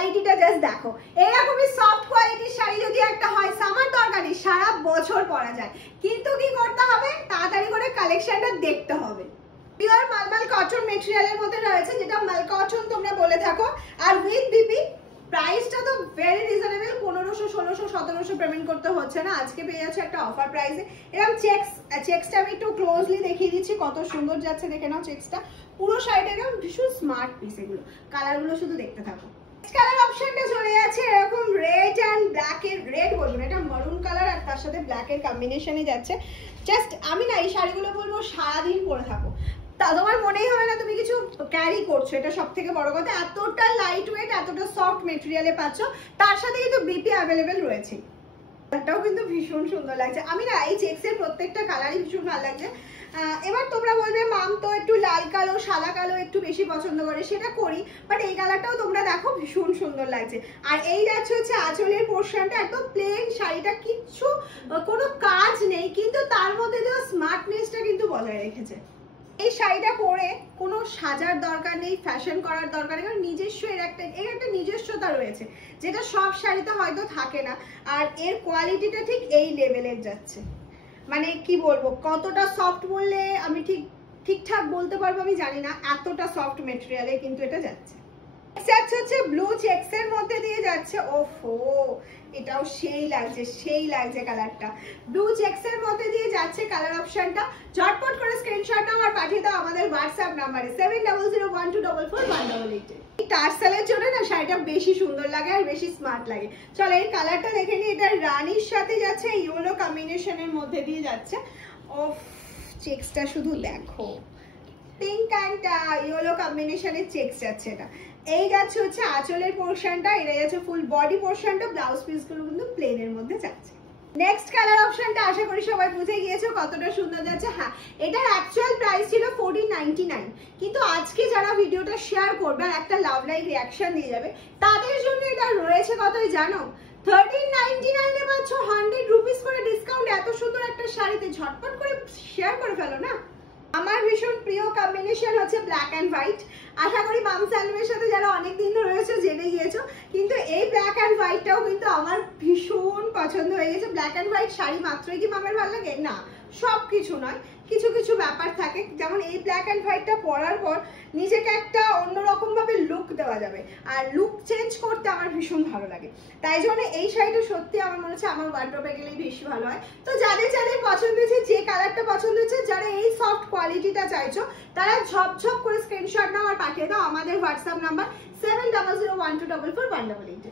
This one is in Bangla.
কোয়ালিটিটা জাস্ট দেখো। এরকমই সফট কোয়ালিটির শাড়ি যদি একটা হয় সামার দরকারি সারা বছর পরা যায়, কিন্তু কি করতে হবে, তাড়াতাড়ি করে কালেকশনটা দেখতে হবে। পিওর মালমাল কটন মেটেরিয়ালের মধ্যে রয়েছে, যেটা মাল কটন তোমরা বলে থাকো, আর উইথ বিপি। প্রাইসটা তো ভেরি রিজনেবল, 1500 1600 1700 পেমেন্ট করতে হচ্ছে না, আজকে পেয়ে যাচ্ছে একটা অফার প্রাইসে। এরকম চেকসটা আমি একটু ক্লোজলি দেখিয়ে দিচ্ছি, কত সুন্দর যাচ্ছে দেখে নাও চেকসটা। পুরো শাড়িটা এরকম ভীষণ স্মার্ট পিস, এগুলো কালারগুলো শুধু দেখতে থাকো। কালার অপশনটা চলে যাচ্ছে এরকম রেড অ্যান্ড ব্ল্যাক এর, রেড বলবো না, এটা মারুন কালার আর তার সাথে ব্ল্যাক এর কম্বিনেশনে যাচ্ছে। জাস্ট আমি না এই শাড়িগুলো বলবো সারাদিন পরে থাকো, তা তোমার মনেই হবে না তুমি কিছু ক্যারি করছো, এটা সব থেকে বড় কথা। এতটা লাইট ওয়েট, এতটা সফট মেটেরিয়ালে পাচ্ছ, তার সাথে কিন্তু বিপি অ্যাভেলেবেল রয়েছে। এটাও কিন্তু ভীষণ সুন্দর লাগছে। আমি না এই চেক্সের প্রত্যেকটা কালারই ভীষণ ভালো লাগছে। এবার তোমরা বলবে মাম তো একটু লাল কালো সাদা কালো একটু বেশি পছন্দ করে, সেটা করি, বাট এই কালারটাও তোমরা দেখো ভীষণ সুন্দর লাগছে। আর এই যাচ্ছে হচ্ছে আঁচলের পোর্শনটা, একদম প্লেন শাড়িটা, কিচ্ছু কোনো কাজ নেই, কিন্তু তার মধ্যে দেওয়া স্মার্টনেসটা কিন্তু বজায় রেখেছে। এই শাড়িটা পরে কোনো সাজার দরকার নেই, ফ্যাশন করার দরকার নেই, কারণ নিজস্ব এর একটা নিজস্বতা রয়েছে, যেটা সব শাড়িতে হয়তো থাকে না। আর এর কোয়ালিটিটা ঠিক এই লেভেলের যাচ্ছে, মানে কি বলবো, কতটা সফট বললে আমি ঠিকঠাক বলতে পারবো আমি জানি না, এতটা সফট মেটেরিয়ালে কিন্তু এটা যাচ্ছে। হচ্ছে ব্লু চেক্স এর মধ্যে দিয়ে যাচ্ছে, ওফো এটাও সেই লাগছে কালারটা। ব্লু চেক্স এর মধ্যে দিয়ে যাচ্ছে কালার অপশনটা। ঝটপট করে স্ক্রিনশট নাও আর পাঠিয়ে দাও আমাদের হোয়াটসঅ্যাপ নাম্বারে 7001244188। এই টার্সেলের জন্য না শাড়িটা বেশি সুন্দর লাগে আর বেশি স্মার্ট লাগে। চলো এই কালারটা দেখে নিই, এটা রানীর সাথে যাচ্ছে, ইয়েলো কম্বিনেশনের মধ্যে দিয়ে যাচ্ছে। ওফ চেক্সটা শুধু দেখো, পিঙ্ক অ্যান্ড ইয়েলো কম্বিনেশনের চেক্স যাচ্ছে এটা। এই যাচ্ছে হচ্ছে আঁচলের পোর্শনটা, এটা যাচ্ছে ফুল বডি পোর্শনটা, ব্লাউজ পিসগুলো কিন্তু প্লেনের মধ্যে যাচ্ছে। নেক্সট কালার অপশনটা আশা করি সবাই বুঝে গিয়েছো কতটা সুন্দর যাচ্ছে। হ্যাঁ, এটার অ্যাকচুয়াল প্রাইস ছিল 1499, কিন্তু আজকে যারা ভিডিওটা শেয়ার করবে আর একটা লাভ লাইক রিয়াকশন দিয়ে যাবে, তাদের জন্য এটা রয়েছে কতই জানো, 1399 এ পাচ্ছ 100 রুপিস করে ডিসকাউন্ট। এত সুন্দর একটা শাড়িতে ঝটপট করে শেয়ার করে ফেলো না। আমার ভীষণ প্রিয় কম্বিনেশন হচ্ছে ব্ল্যাক অ্যান্ড হোয়াইট। আশা করি মাম সালমের সাথে যারা অনেকদিন ধরে রয়েছে জেনে গিয়েছো, কিন্তু এই ব্ল্যাক অ্যান্ড হোয়াইটটাও কিন্তু আমার ভীষণ পছন্দ হয়ে গেছে। ব্ল্যাক অ্যান্ড হোয়াইট শাড়ি মাত্রই কি মামের ভালো লাগে? না, সব কিছু নয়, কিছু কিছু ব্যাপার থাকে। যেমন এই ব্ল্যাক অ্যান্ড হোয়াইটটা পরার পর নিজেকে একটা অন্যরকম ভাবে লুক দেওয়া যাবে, আর লুক চেঞ্জ করতে আমার ভীষণ ভালো লাগে। তাই জন্য এই শাড়িটা সত্যি আমার মনে হচ্ছে আমার ওয়ার্ড্রোবে গেলেই বেশি ভালো হয়। তো যাদের যাদের পছন্দ হয়েছে, যে কালারটা পছন্দ হয়েছে, যারা এই সফট কোয়ালিটিটা চাইছো, তারা ঝপঝপ করে স্ক্রিনশট নাও আর পাঠিয়ে দাও আমাদের হোয়াটসঅ্যাপ নাম্বার 7001244188।